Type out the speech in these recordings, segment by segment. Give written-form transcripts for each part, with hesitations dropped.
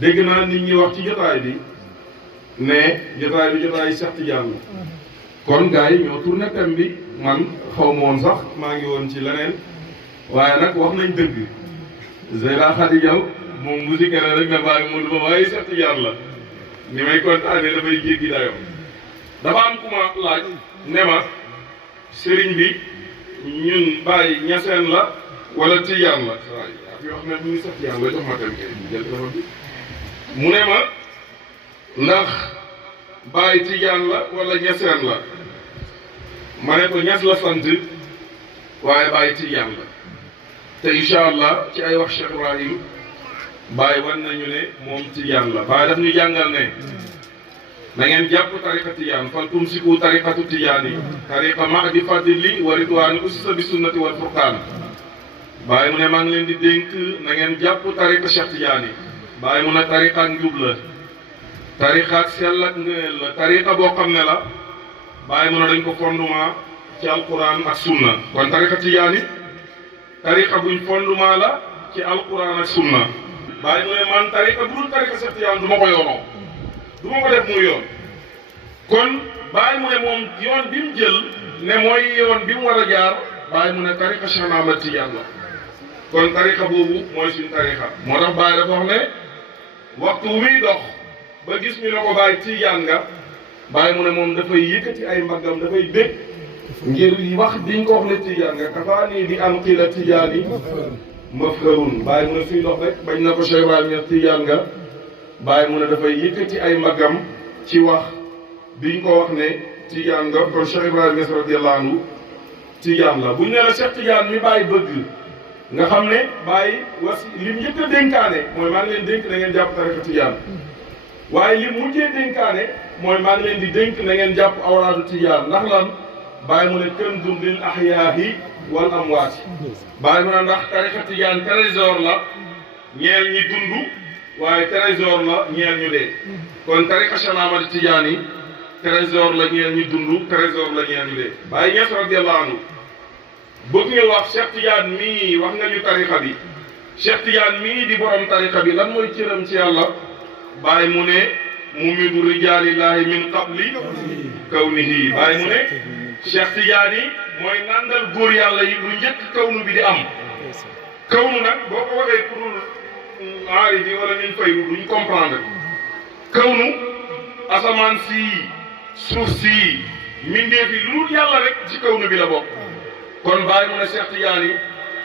dégg naa nit ñi wax ci jotaay bi ne jotaay bi jotaay Cheikh Tidiane la kon gars yi ñoo tourné thème bi man xaw ma woon sax maa ngi woon ci leneen waaye nag wax nañ dëgg Zeyda Khady Diaw moom musique ne rek na bàyyi mu ba waaye Cheikh Tidiane la ni may kontaane dafay jéggi dayoo dafa am ku ma laaj ne ma sëriñ bi ñun Baye Niassène la wala Tidiane la waaye yoo xam ne mu ngi Cheikh Tidiane la jox ma thème kay jël téléphone bi mu ne ma ndax Baye Tidiane la wala Niassène la ma ne ko Niass la sant waaye Baye Tidiane la te incha allah ci ay wax Cheikh Ibrahim Baye wan nañu ne moom Tidiane la Baye daf ñu jàngal ne na ngeen jàpp tariqa Tidiane fal tumsiku tariqatu Tidiane yi tariqa mahdi fadli wa ridwani usisa bi sunnati wal furqaan Baye mu ne maa ngi leen di dénk na ngeen jàpp tariqa Cheikh Tidiane yi Baye mu ne tariqa ak njub la tariqa ak sell ak ngëneel la tariqa boo xam ne la Baye mu ne dañ ko fondement ci alquran ak sunna kon tariqa Tidiane yi tariqa buñ fondement la ci alquran ak sunna Baye mu ne man tariqa bu dul tariqa Cheikh Tidiane du ma ko yoonoo du ma ko def muy yoon kon Baye mu ne moom yoon bi mu jël ne mooy yoon bi mu war a jaar Baye mu ne tariqa Cheikh Ahmad Tidiane la kon tariqa boobu mooy suñu tariqa moo tax Baye dafa wax ne waxtu muy dox ba gis ñu ne ko Baye Tidiane nga Baye mu ne moom dafay yëkkati ay mbaggam dafay bég ngir wax diñ ko wax ne Tidiane nga kafaa nii di am kii la Tidiane yi mafharun Baye mu ne suy dox rek bañ na ko Cheikh Ibrahima Tidiane nga Baye mu ne dafay yëkkati ay mbaggam ci wax biñ ko wax ne Tidiane nga kon Cheikh Ibrahima Niass radiyallahu anhu Tidiane la buñ ne la Cheikh Tidiane mi Baye bëgg nga xam ne Baye lim njëkk a dénkaane mooy maa ngi leen dénk na ngeen jàpp tariqa Tidiane waaye lim mujjee dénkaane mooy maa ngi leen di dénk na ngeen jàpp awraadu Tidiane ndax lan Baye mu ne kanzun lil ahyaahi wal amwaati Baye mu ne ndax tariqa Tidiane trésor la ñeel ñi dund waaye trésor la ñeel ñu dee kon tariqa Cheikh Ahmad Tidiane yi trésor la ñeel ñu dund trésor la ñeel ñu dee Baye Niass radiyallahu anhu bëgg nga wax Cheikh Tidiane mii wax nga ñu tariqa bi Cheikh Tidiane mii di borom tariqa bi lan mooy cëram ci yàlla Baye mu ne mumidu rijaalillahi min qabli kawnihi Baye mu ne Cheikh Tidiane yi mooy nandal góor yàlla yi lu njëkk kawnu bi di am kawnu nag boo ko waxee pour aarif yi wala ñuy fayru duñ comprendre kawnu asamaan sii suuf sii mbindeef yi lu yàlla rek ci kawnu bi la bokk kon Baye mu ne Cheikh Tidiane yi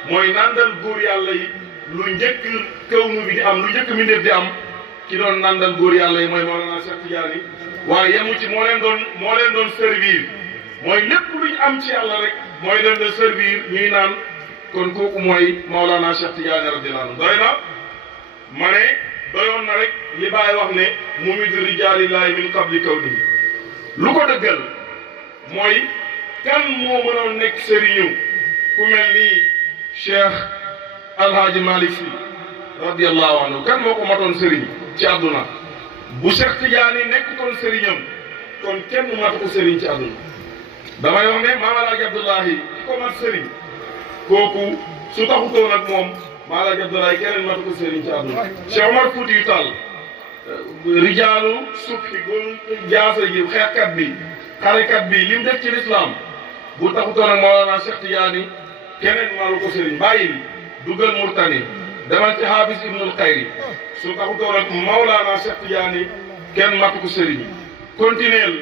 mooy nandal góor yàlla yi lu njëkk kawnu bi di am lu njëkk mbindeef di am ki doon nandal góor yàlla yi mooy Mawlana Cheikh Tidiane yi waaye yemu ci moo leen doon servir mooy lépp luñ am ci yàlla rek mooy leen doon servir ñuy naan kon kooku mooy Mawlana Cheikh Tidiane radiyallahu anhu doy na ma ne doyoon na rek li Baye wax ne mumidu rijaalillahi min qabli kawnihi lu ko dëggal mooy kan moo mënoon nekk sëriñu ku mel ni Cheikh Alhaji Malick Sy radiyallahu anhu kan moo ko matoon sëriñ ci àdduna bu Cheikh Tidiane nekkutoon sëriñam kon kenn matu ko sëriñ ci àdduna damay wax ne Maam Alaaji Abdoulahi ki ko mat sëriñ kooku su taxutoon ak moom Maam Alaaji Abdoulahi keneen matu ko sëriñ ci àdduna Cheikh Omar Foutiyou Tall rijaalu subhi góor jaasa ji xeexkat bi xarekat bi lim def ci lislaam bu taxutoon ak Mawlana Cheikh Tidiane keneen malu ko sëriñ bàyyil dugal Murtani demal ci Hafiz Ibnul Xayri su taxutoon ak Mawlana Cheikh Tidiane kenn matu ko sëriñ continuel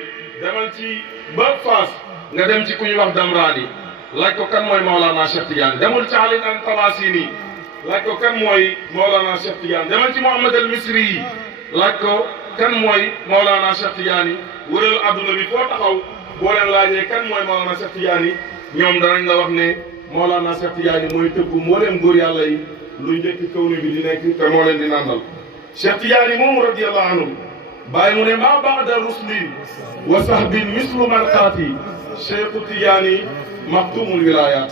demal ci ba Faas nga dem ci ku ñuy wax Damraani laaj ko kan mooy Mawlana Cheikh Tidiane demul ci Ali an Tamasini laaj ko kan mooy Mawlana Cheikh Tidiane demal ci Mouhamad al Misri yi laaj ko kan mooy Mawlana Cheikh Tidiane wëral adduna bi foo taxaw boo leen laajee kan mooy Mawlana Cheikh Tidiane ñoom danañ la wax ne Mawlana Cheikh Tidiane mooy tëggu moo leen góor yàlla yi lu njëkk kaw bi di nekk te moo leen di nandal Cheikh Tidiane moomu radiyallahu anhu Baye mu ne maa ba'da ruslin wa sahbin mislu marqaati Cheikh Tidiane maktumul wilayat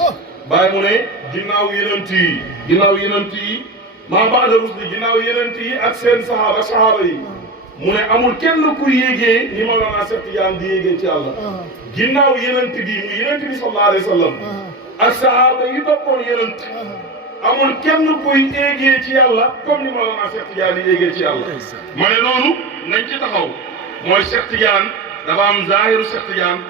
Baye mu ne ginnaaw yenant yi maa ba'da rusli ginnaaw yenant yi ak seen sahaaba yi mu ne amul kenn ku yéegee ni Mawlana Cheikh Tidiane di yéegee ci Yàlla ginnaaw yenant bi mu yenant bi sallallahu alayhi wa sallam ak sahaaba yi toppoon yenant amul kenn kuy éegee ci yàlla comme ni Mawlana Cheikh Tidiane yéegee ci yàlla ma ne loolu nañ ci taxaw mooy Cheikh Tidiane dafa am zahiru Cheikh Tidiane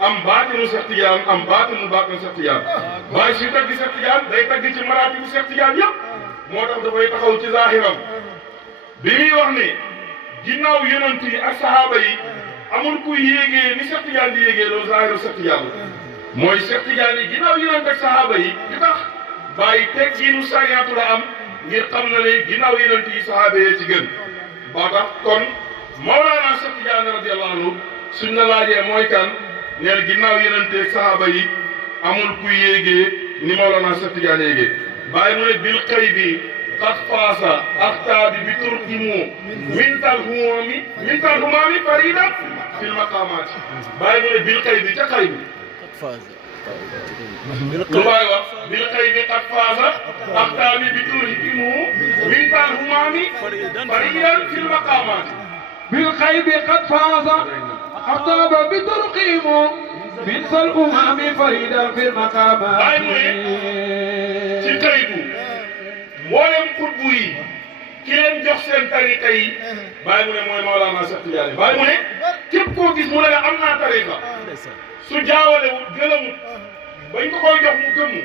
am baatinu Cheikh Tidiane am baatinu Cheikh Tidiane waaye suy tagg Cheikh Tidiane day tagg ci maraatibu Cheikh Tidiane yëpp moo tax dafay taxaw ci zahiram bi muy wax ne ginnaaw yonent yi ak sahaaba yi amul kuy yéegee ni Cheikh Tidiane di yéegee loolu zahiru Cheikh Tidiane mooy Cheikh Tidiane yi ginnaaw yonent ak sahaaba yi li tax bàyyi teggiinu sariyaatu la am ngir xam na ne ginnaaw yonent yi sahaaba yee ci gën ba tax kon Mawlana Cheikh Tidiane radiyallahu anhu suñ la laajee mooy kan neel ginnaaw yonent ak sahaaba yi amul kuy yéegee ni Mawlana Cheikh Tidiane yéegee bàyyi mu ne bil xëy bi qad faasa axtaabi bi turqimu mintal humami farida fil maqaamaat bàyyi mu ne bil xëy bi ca xëy bi lu bàyyi wax bil xëy bi qad faasa axtaabi bi turqimu mintal humami faridan fil maqaamaat bil xëy bi qad faasa axtaabi bi turqimu mintal humami faridan fil maqaamaat bàyyi mu ne ci xëy bu mboolem xutbu yi ki leen jox seen tariqa yi bàyyi mu ne mooy Mawlana Cheikh Tidiane bàyyi mu ne képp koo gis mu ne la am naa tariqa su jaawalewut gëlëmut bañ ko koy jox mu gëmmu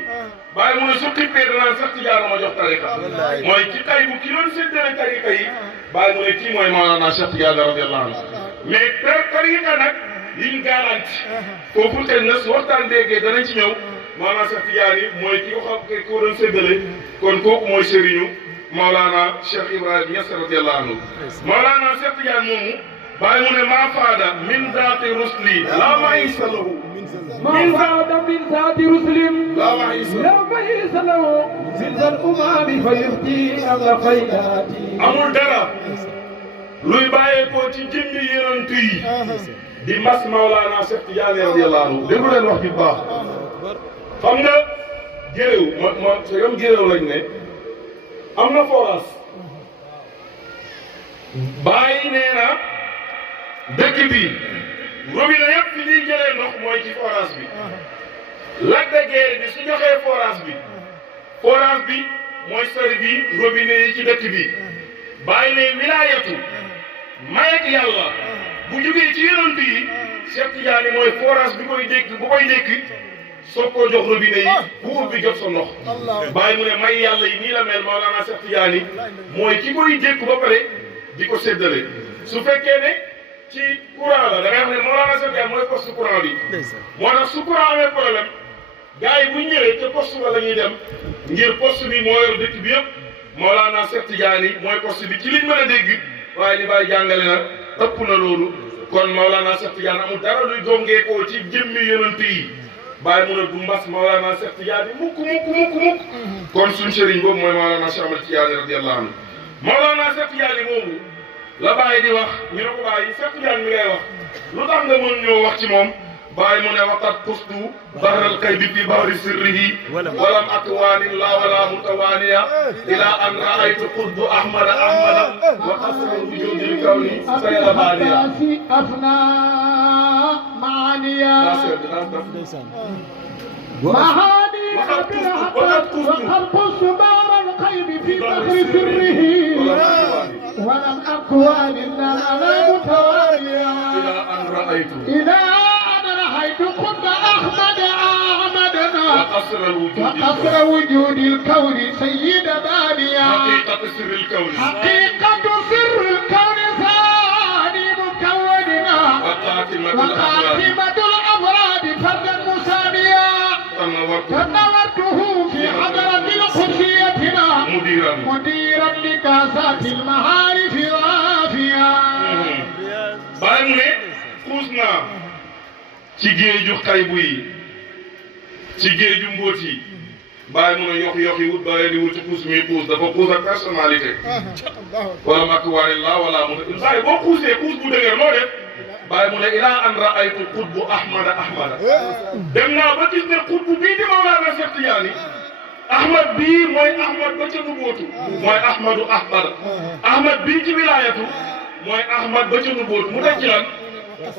bàyyi mu ne su xippee danaan Cheikh Tidiane ma jox tariqa mooy ci tay bu ki doon séddale tariqa yi bàyyi mu ne kii mooy Mawlana Cheikh Tidiane radiyallahu anhu mais tariqa nag yiñ garanti foofu xëy na su waxtaan déggee danañ ci ñëw Mawlana Cheikh Tidiane mooy ki ko xam ko doon séddale kon kooku mooy sëriñu Mawlana Cheikh Ibrahima Niass radiyallahu anhu Mawlana Cheikh Tidiane moomu bàyyi mu ne maa faada min zaati rusli laa mahisa lahu من زاد من ذات رسل لا محيص له من ذا الأمام فيهدي أغلى خيراتي amul dara luy bàyyeekoo ci jëmmi yonent yi di mas Mawlana Cheikh Tidiane radiyallahu anhu déglu leen wax bi baax xam nga géréw ma yom géréw lañ ne am na forage bàyyi nee na dëkk bi robinet yëpp fi ñuy jëlee ndox mooy ci forage bi Lac de Guiers bi su joxee forage bi mooy servi robinet yi ci dëkk bi bàyyi ne wilaayatu mayek yàlla bu jógee ci yonent yi Cheikh Tidiane mooy forage bi koy dékk bu koy dékk soo ko jox robinet yi bu ubbi jot sa ndox bàyyi mu ne may yàlla yi nii la mel Mawlana Cheikh Tidiane mooy ki koy dékk ba pare di ko séddale su fekkee ne ci courant la da ngay wax ne Mawlana Cheikh Tidiane mooy poste courant bi moo tax su courant amee problème gars yi bu ñu ñëwee te poste ba la ñuy dem ngir poste bi moo yor dëkk bi yëpp Mawlana Cheikh Tidiane mooy poste bi ci liñ mën a dégg waaye li Baye jàngale na ëpp na loolu kon Mawlana Cheikh Tidiane amul dara luy gongeekoo ci jëmmi yonent yi Baye mu ne du mbas Mawlana Cheikh Tidiane mukk kon suñ sëriñ boobu mooy Mawlana Cheikh Ahmad Tidiane radiyallahu anhu Mawlana Cheikh Tidiane moomu la Baye di wax ñu ne ko Baye Cheikh Tidiane mi ngay wax lu tax nga mën ñoo wax ci moom Baye mu ne waqat xustu bahral qaybi fi bahri sirrihi walam atwaani la wala mutawaaniya ila an raaytu qutbu ahmada wa qasru wujudil kawni sayra baaniya أفنى معانيا معاني بالحق وقد قص بار القيد في بحر سره ولم أكوان إلا متواليا إلى أن رأيت قطب أحمدنا وقصر وجود الكون سيد بانيا حقيقة سر الكون ثاني مكوننا وقاتمة الأفراد فردا مساميا تنورته في حضرة القدسيتنا مديرا لكاسات المعارف رافيا Baye mu ne xuus naa ci géeju xaybu yi ci géeju mbóot yi Baye mu ne yox yi wut Baye di wut ci xuus mi xuus dafa xuus ak personnalité wala makwaani la wala mu ne Baye boo xuusee xuus bu dëgër loo def Baye mu ne ilaa an raaytu qutbu ahmada dem naa ba gis ne qutbu bii di Mawlana Cheikh Tidiane ahmad bii mooy ahmad ba ca nubootu mooy ahmad bii ci wilaayatu mooy ahmad ba ca nubootu mu teg ci lan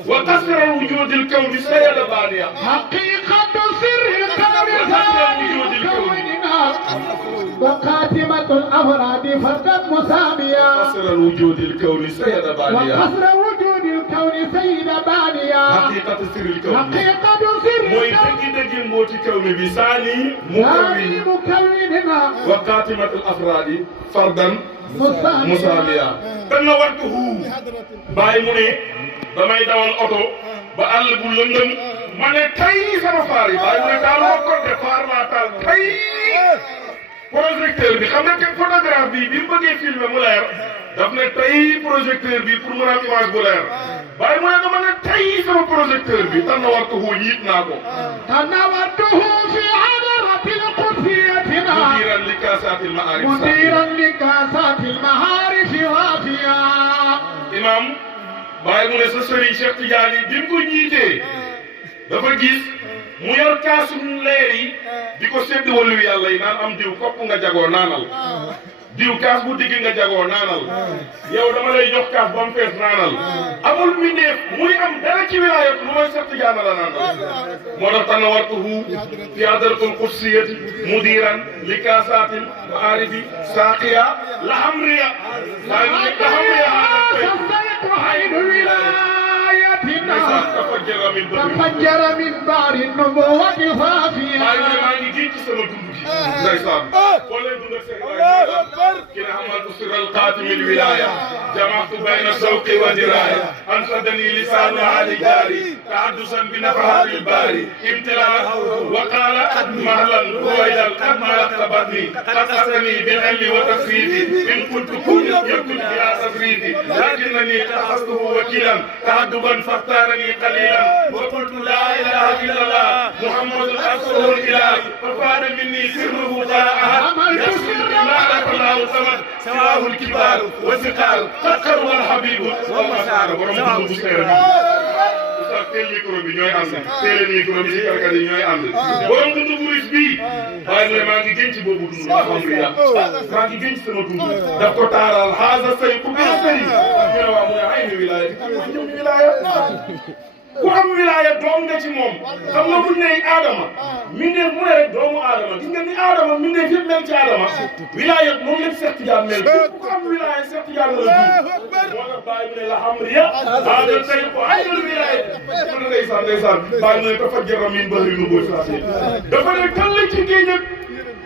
wa kasra wujudil kawni sayada baaniya حقيقة سر الكون ثاني مكوننا وخاتمة الأفراد فردا مساميا قصر الوجود الكوني سيد بانيا وقصر وجود الكون سيد بانيا حقيقة سر الكون حقيقة سر موي الكون دغ دغ موتي كون بي ثاني ثاني مكون مكوننا وخاتمة الأفراد فردا مساميا مساميا دنا وقته باي مو ne damay dawal oto ba àll bu lëndëm ma ne tey sama faar yi waaye mu ne daal moo ko de faar maa taal tey projecteur bi xam nga kenn photographe bi mu bëggee filmer mu leer daf ne tey projecteur bi pour mu am image bu leer waaye mu ne dama ne tey sama projecteur bi tan na war ko xoo ñiit naa ko تناولته في حضرة القدسيتنا مديرا لكاسات المعارف مديرا لكاسات المعارف رافيا imam bàyyi mu ne sa sëriñ Cheikh Tidiane bi mu ko ñiitee dafa gis mu yor kaasum leer yi di ko sédd wàllu yàlla yi naan am diw kopp nga jagoo naanal diw kaas bu digg nga jagoo naanal yow dama lay jox kaas ba mu fees naanal amul mbindeef muy am dara ci wilaayat lu mooy Cheikh Tidiane la naanal moo tax tanawartuhu fi hadratul qudsiyati mudiran li kaasatil maarifi saaqiya lahamriya lahamriya تصدق عين ولايتنا tafajjara min bahri تفجر من بار النبوة صافيا maa ngi géej ci sama dund gi ndeysaan boo leen dund ak seen ki ne amaltu sirra al-qatim al-wilaya jama'tu bayna sawqi wa diraya ansadani lisanu hali jari tahaddusan bi nafahat al-bari imtilala wa qala mahlan ruwaydal qad malakta batni qad asani bil ilmi wa tasrifi in kuntu kun yakun bila tasrifi lakinnani tahastuhu wakilan tahadduban fakhtarani qalilan wa qultu la ilaha illa allah muhammadun rasulul ilah ففاد مني سره طاعها يسر ما لك الله ثمن سواه الكبار والثقال قد قروا الحبيب والمسار ورمضان بسير teel micro bi ñooy ànd teel micro bi si karkat yi ñooy ànd borom dundu bu riche bii waaye ne maa ngi gën ci boobu dund alhamdulilah maa ngi gën ci sama dund daf ko taaral xaasa say ku gën a sëriñ ñu ne waa mu ne ay ni wilaaya ñëw ni wilaaya ku am wilaaya doom nga ci moom xam nga buñ ne Adama mindeef mu ne rek doomu Adama gis nga ni Adama mindeef yëpp mel ci Adama wilaaya moom la Cheikh Tidiane mel ku am wilaaya Cheikh Tidiane la dund moo tax bàyyi mu ne la hamriya ada tay ko aynul wilaaya man ndeysaan ndeysaan bàyyi mu ne tafajjara min bahri nubuwwati dafa ne kal ci géej ak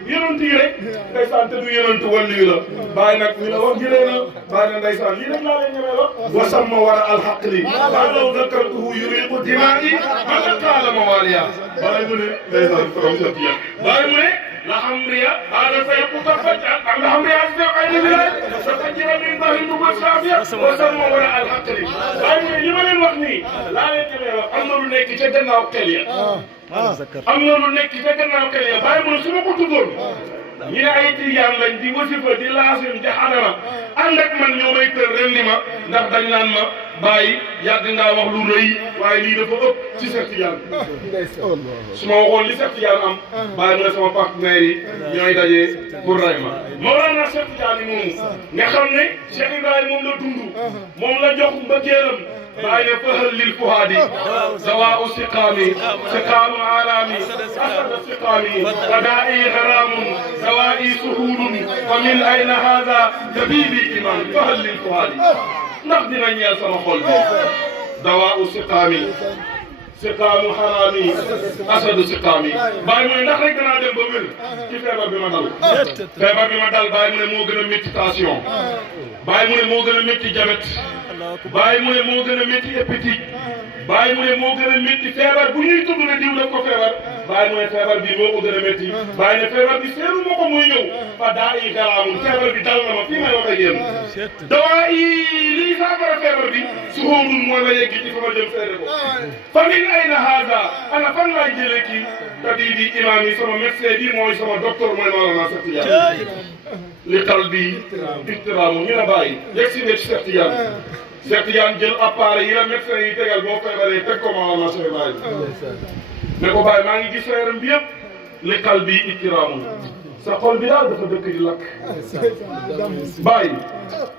yonent yi rek ndeysaan te du yonent wàllu la bàyyi nag ñu ne wax jëlee na bàyyi na ndeysaan lii rek laa leen ñemee wax wasamma wara alxaqli maa law dakartuhu yuriqu dimaa'i ma nga qaala mawaaliya bàyyi mu ne ndeysaan borom sa tiya bàyyi mu ne la hamriya hada sayqu tafajjara am la hamriya ay ni wilaaya tafajjara min bahri nubuwwati wasamma wara alxaqli bàyyi mu ne li ma leen wax nii laa leen ñemee wax am na lu nekk ca gannaaw xel ya am na lu nekk ca gannaaw xel ya bàyyi mu ne su ma ko tuddoon ñi ne ay tijaan lañ di wasifa di laasim di xadara ànd ak man ñoo may tër ren di ma ndax dañ naan ma bàyyi yàgg ngaa wax lu rëy waaye lii dafa ëpp ci Cheikh Tidiane su ma waxoon li Cheikh Tidiane am bàyyi mu ne sama partenaires yi ñooy dajee pour ray ma Mawlana Cheikh Tidiane moomu nga xam ne Cheikh Ibrahima moom la dund moom la jox mbëggeelam bàyyi ne fahal lil fuhaadi dawaa siqaami siqaamu alaami asada siqaami qadaa'i haraamun dawaa'i suhuulun fa min ayna haada tabiibi iman fahal lil fuhaadi ndax dina ñeel sama xol bi dawaa siqaami siqaamu haraami asadu siqaami bàyyi mu ne ndax rek danaa dem ba wér ci feebar bi ma dal feebar bi ma dal bàyyi mu ne moo gën a métti tension bàyyi mu ne moo gën a métti diabète bàyyi mu ne moo gën a métti hépatique bàyyi mu ne moo gën a métti feebar bu ñuy tudd ne diw daf ko feebar bàyyi mu ne feebar bi moo ko gën a métti bàyyi ne feebar bi seeru ma ko muy ñëw fa daa yi garaamul feebar bi dal na ma fii may wax ak yéen dawaa yi lii saafara feebar bi su xoolul mooy ma yegg ci fa ma jëm seede ko fa min ayna haada ana fan laay jëlee kii tabibi imaam yi sama médecin bi mooy sama docteur mooy Mawlana Cheikh Tidiane li tal bi ixtiraamu ñu ne bàyyi yegg si ne ci Cheikh Tidiane Cheikh Tidiane jël appareil yi la médecin yi tegal boo feebaree teg ko Mawlana Cheikh Ibrahima ne ko bàyyi maa ngi gis sa yaram bi yëpp li tal bi ixtiraamu sa xol bi daal dafa dëkk di lakk bàyyi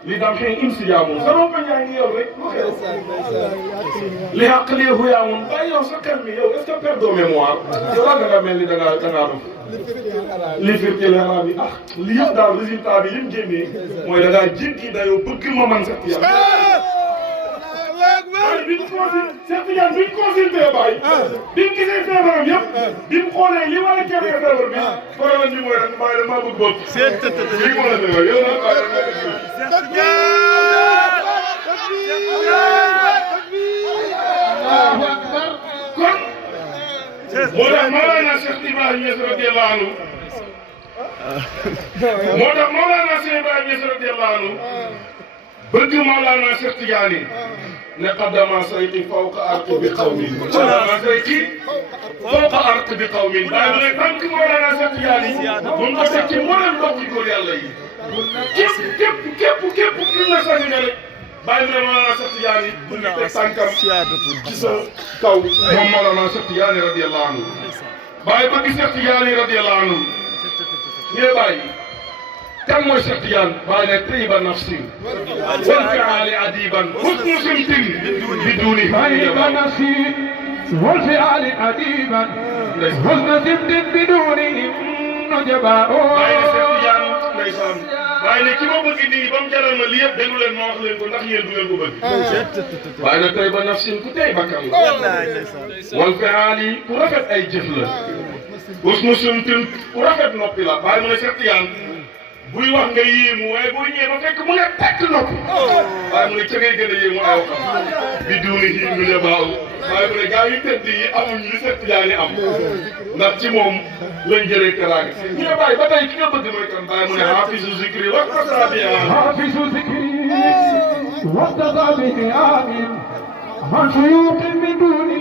li dam xëy im si yaamun sa ronko ñaa ngi yow rek li xaq lii xuyaamun bàyyi yow sa xel mi yow est-ce que perdre mémoire yow la nga mel ni da ngaa dof li firkil xaraam yi li yëpp daal résultat bi lim génnee mooy da ngaa jéggi dayoo bëgg ma man sax yàlla waaye bi ñu Cheikh Tidiane bi ñu consulté Baye bi ñu gisee feebaram yëpp bi mu xoolee li war a jëlee feebar bi problème bi mooy rek Baye damaa bëgg bopp. lii moo la feebar yow nag Baye kon moo tax Mawlana Cheikh Ibrahima Niass radiyallahu anhu moo tax Mawlana Cheikh Ibrahima Niass radiyallahu anhu bëgg Mawlana Cheikh Tidiane ne qaddama sayqi fawqa arq bi qawmin qaddama sayqi fawqa arq bi qawmin Baye mu ne tànk Mawlana Cheikh Tidiane mu ngi ko teg ci mboolem mbokk yi góor yàlla yi képp ki nga sànni nga rek Baye mu ne Mawlana Cheikh Tidiane mu ngi teg tànkam ci sa kaw moom Mawlana Cheikh Tidiane radiyallahu anhu Baye bëgg Cheikh Tidiane radiyallahu anhu ñee Baye kan mooy Cheikh Tidiane Baye ne tayyiba nafsin wal fi'ali adiban husnu simtin biduni tayyiba nafsin wal fi'ali adiban husnu simtin biduni nujaba Baye ne Cheikh Tidiane ndeysaan Baye ne ki ma bëgg nii ba mu jaral ma lii yëpp déglu leen ma wax leen ko ndax yéen du ngeen ko bëgg Baye ne tayyiba nafsin ku tey bakkan la wal fi'ali ku rafet ay jëf la husnu simtin ku rafet noppi la Baye mu ne Cheikh Tidiane buy wax nga yéemu waaye boo ñëwee ba fekk mu ne tekk noppi waaye mu ne ca ngay gën a yéemu ay waxam bi duuni yi mu ne baaw waaye mu ne gaa yu tedd yi amuñ li Cheikh Tidiane am ndax ci moom lañ jëlee teraanga ñu ne Baye ba tey ki nga bëgg mooy kan Baye mu ne hafizu zikri waqtasa bi hafizu zikri waqtasa bi amin man suyuqin min duni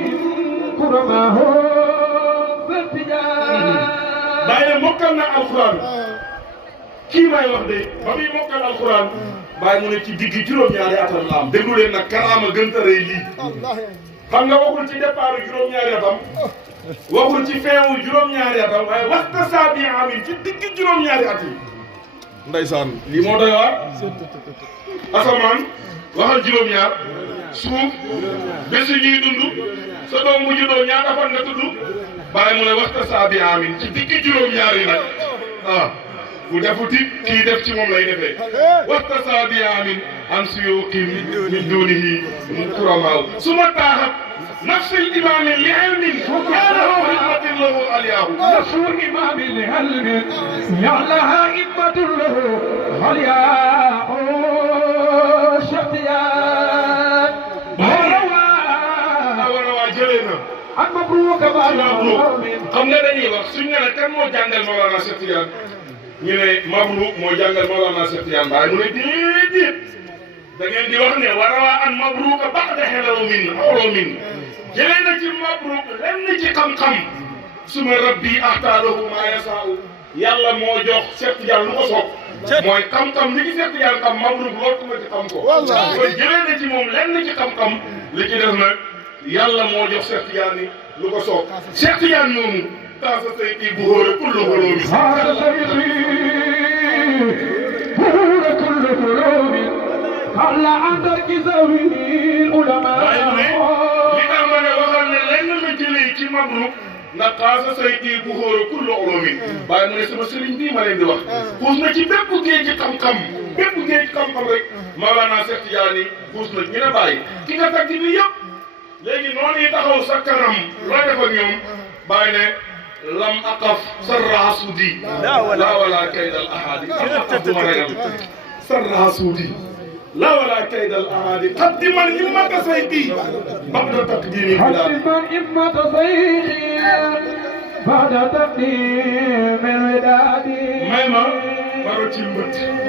kuramaho Cheikh Tidiane Baye ne mokkal na alquran kii may wax de ba muy mokkal alxuraan Baye mu ne ci digg juróom-ñaari atam la am déglu leen nag karaama gën a rëy lii xam nga waxul ci départ juróom-ñaari atam waxul ci feewu juróom-ñaari atam waaye waxta saa bi amin ci digg juróom-ñaari at yi ndeysaan lii moo doy waar asamaan waxal juróom-ñaar suuf bés yi ñuy dund sa doom bu juddoo ñaata fan nga tudd Baye mu ne waxta saa bi amin ci digg juróom-ñaar yi nag bu defuti kii def ci moom lay defee waxta saa bi amin an suyuqin min dunihi kuramaaw suma taaxat nafsil imaami li ilmin yaalaha himmatin lahu aliyaahu nafsul imaami li ilmin yaalaha himmatin lahu aliyaahu Cheikh Tidiane warawaa jëlee na ak mabruuk xam nga dañuy wax suñ ne la kan moo jàngal Mawlana Cheikh Tidiane ñu ne Mabrouk moo jàngal Mawlana Cheikh Tidiane Baye mu ne déedéet da ngeen di wax ne warawaa an Mabrouk ba'da hulumin jëlee na ci Mabrouk lenn ci xam-xam suma rabbi axtaalahu maa yasaa'u yàlla moo jox Cheikh Tidiane lu ko soob mooy xam-xam li ci Cheikh Tidiane xam Mabrouk loolu ko ci xam ko mooy jëlee na ci moom lenn ci xam-xam li ci def nag yàlla moo jox Cheikh Tidiane lu ko soob Cheikh Tidiane moomu taasa sayqi buhuura kullu hulumi taasa sayqi buhuura kullu hulumi alla andar kisawi ulama Baye mu ne li tax ma ne waxal ne lenn la jëlee ci Mabrouk ndax taasa sayqi buhuura kullu hulumi Baye mu ne sama sëriñ bii ma leen di wax puus na ci bépp géej ci xam-xam bépp géej ci xam-xam rek Mawlana Cheikh Tidiane puus na ñu ne Baye ki nga tagg ni yëpp léegi noonu yi taxaw sa kanam looy def ak ñoom Baye ne lam aqaf sarraha suudi laa wala kaydal ahadi sarraha suudi laa wala kaydal ahadi qaddiman himmata sayqi ba'da taqdimi bilad qaddiman himmata sayqi ba'da taqdimi bilad may ma baro ci mbët